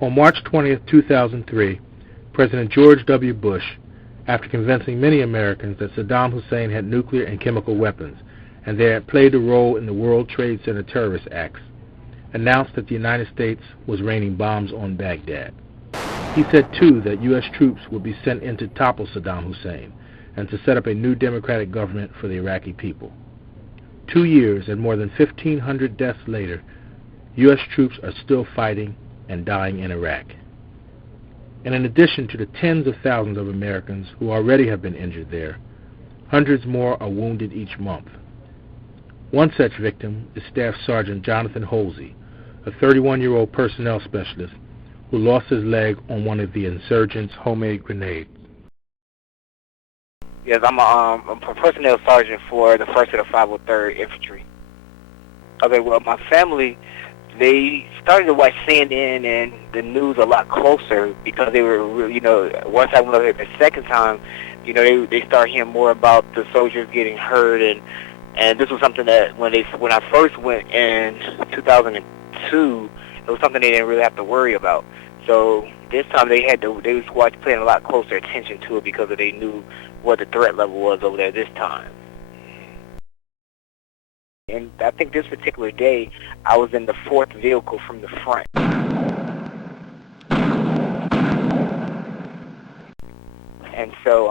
On March 20, 2003, President George W. Bush, after convincing many Americans that Saddam Hussein had nuclear and chemical weapons and they had played a role in the World Trade Center terrorist acts, announced that the United States was raining bombs on Baghdad. He said, too, that U.S. troops would be sent in to topple Saddam Hussein and to set up a new democratic government for the Iraqi people. 2 years and more than 1,500 deaths later, U.S. troops are still fighting and dying in Iraq. And in addition to the tens of thousands of Americans who already have been injured there, hundreds more are wounded each month. One such victim is Staff Sergeant Jonathan Holsey, a 31-year-old personnel specialist who lost his leg on one of the insurgents' homemade grenades. Yes, I'm a personnel sergeant for the 1st of the 503rd Infantry. Okay, well, my family, they started to watch CNN and the news a lot closer because they were, once I went over there the second time, they started hearing more about the soldiers getting hurt, and this was something that when I first went in 2002, it was something they didn't really have to worry about. So this time they was paying a lot closer attention to it because they knew what the threat level was over there this time. And I think this particular day, I was in the 4th vehicle from the front. And so,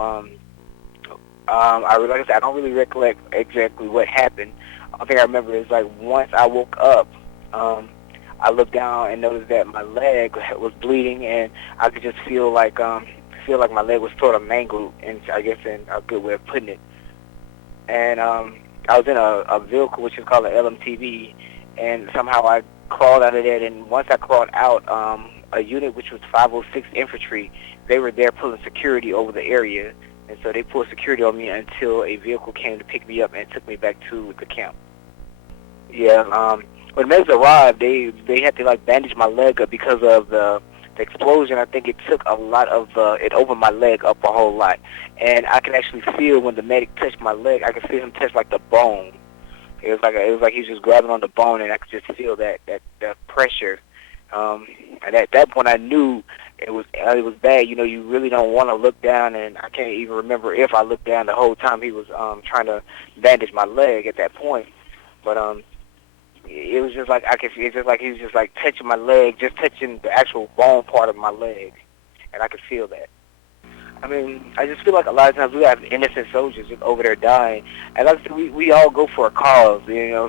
like I said, I don't really recollect exactly what happened. One thing I remember is, like, once I woke up, I looked down and noticed that my leg was bleeding, and I could just feel like my leg was sort of mangled, and I guess in a good way of putting it. And I was in a vehicle which is called an LMTV, and somehow I crawled out of that. And once I crawled out, a unit which was 506 Infantry, they were there pulling security over the area, and so they pulled security on me until a vehicle came to pick me up and took me back to the camp. Yeah, when the medics arrived, they had to bandage my leg up because of the explosion. I think it took a lot of it opened my leg up a whole lot, and I could actually feel when the medic touched my leg. I could feel him touch the bone. It was like he was just grabbing on the bone, and I could just feel that pressure. And at that point, I knew it was bad. You really don't want to look down, and I can't even remember if I looked down the whole time he was trying to bandage my leg at that point. But it was just like it's just like he was just touching my leg, just touching the actual bone part of my leg, and I could feel that. I mean, I just feel like a lot of times we have innocent soldiers just over there dying, and like I said, we all go for a cause,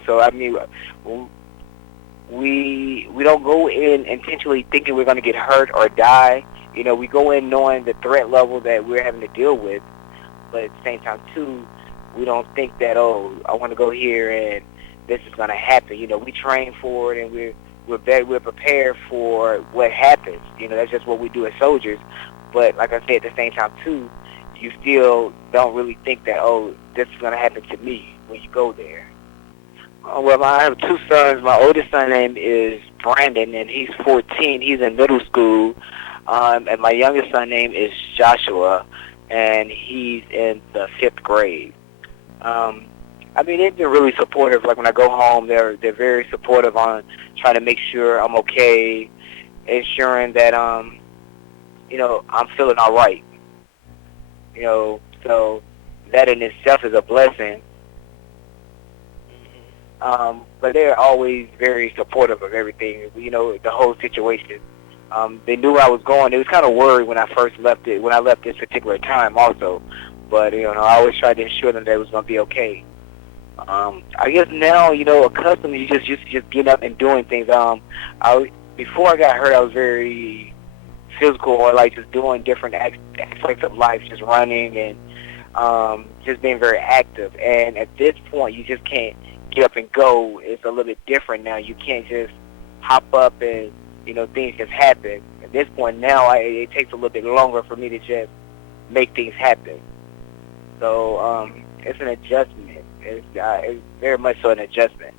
So I mean, we don't go in intentionally thinking we're going to get hurt or die. We go in knowing the threat level that we're having to deal with, but at the same time too, we don't think that I want to go here and this is going to happen. We train for it, and we're prepared for what happens. That's just what we do as soldiers. But like I said, at the same time too, you still don't really think that this is going to happen to me when you go there. Well, I have 2 sons. My oldest son name is Brandon, and he's 14. He's in middle school. And my youngest son name is Joshua, and he's in the 5th grade. I mean, they've been really supportive. Like when I go home, they're very supportive on trying to make sure I'm okay, ensuring that I'm feeling all right. So that in itself is a blessing. But they're always very supportive of everything. The whole situation. They knew where I was going. They was kind of worried when I first left it. When I left this particular time, also. But I always tried to ensure them that it was going to be okay. I guess now, accustomed to just getting up and doing things. Before I got hurt, I was very physical, or just doing different aspects of life, just running and just being very active. And at this point, you just can't get up and go. It's a little bit different now. You can't just hop up and things just happen. At this point now, it takes a little bit longer for me to just make things happen. So it's an adjustment. It's very much so an adjustment.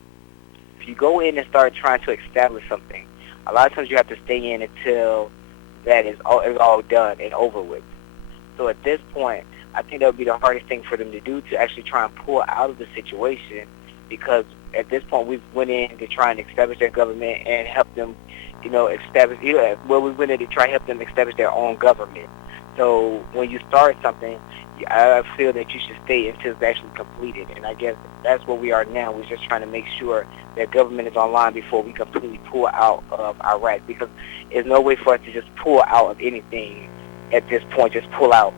If you go in and start trying to establish something, a lot of times you have to stay in until that is all done and over with. So at this point, I think that would be the hardest thing for them to do, to actually try and pull out of the situation, because at this point we've went in to try and establish their government and help them establish. Well, we went in to try to help them establish their own government. So when you start something, I feel that you should stay until it's actually completed. And I guess that's where we are now. We're just trying to make sure that government is online before we completely pull out of Iraq, because there's no way for us to just pull out of anything at this point. Just pull out.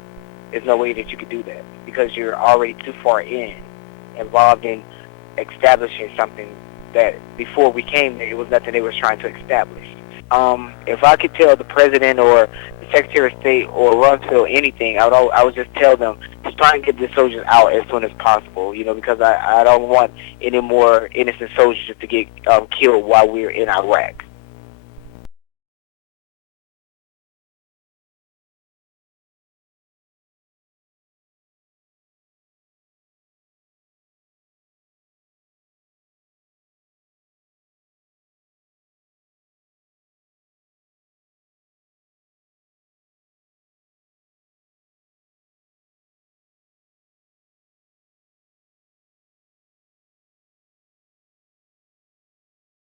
There's no way that you could do that, because you're already too far involved in establishing something that before we came there, it was nothing they were trying to establish. If I could tell the president or the Secretary of State or Rumsfeld anything, I would just tell them to try and get the soldiers out as soon as possible, because I don't want any more innocent soldiers to get killed while we're in Iraq.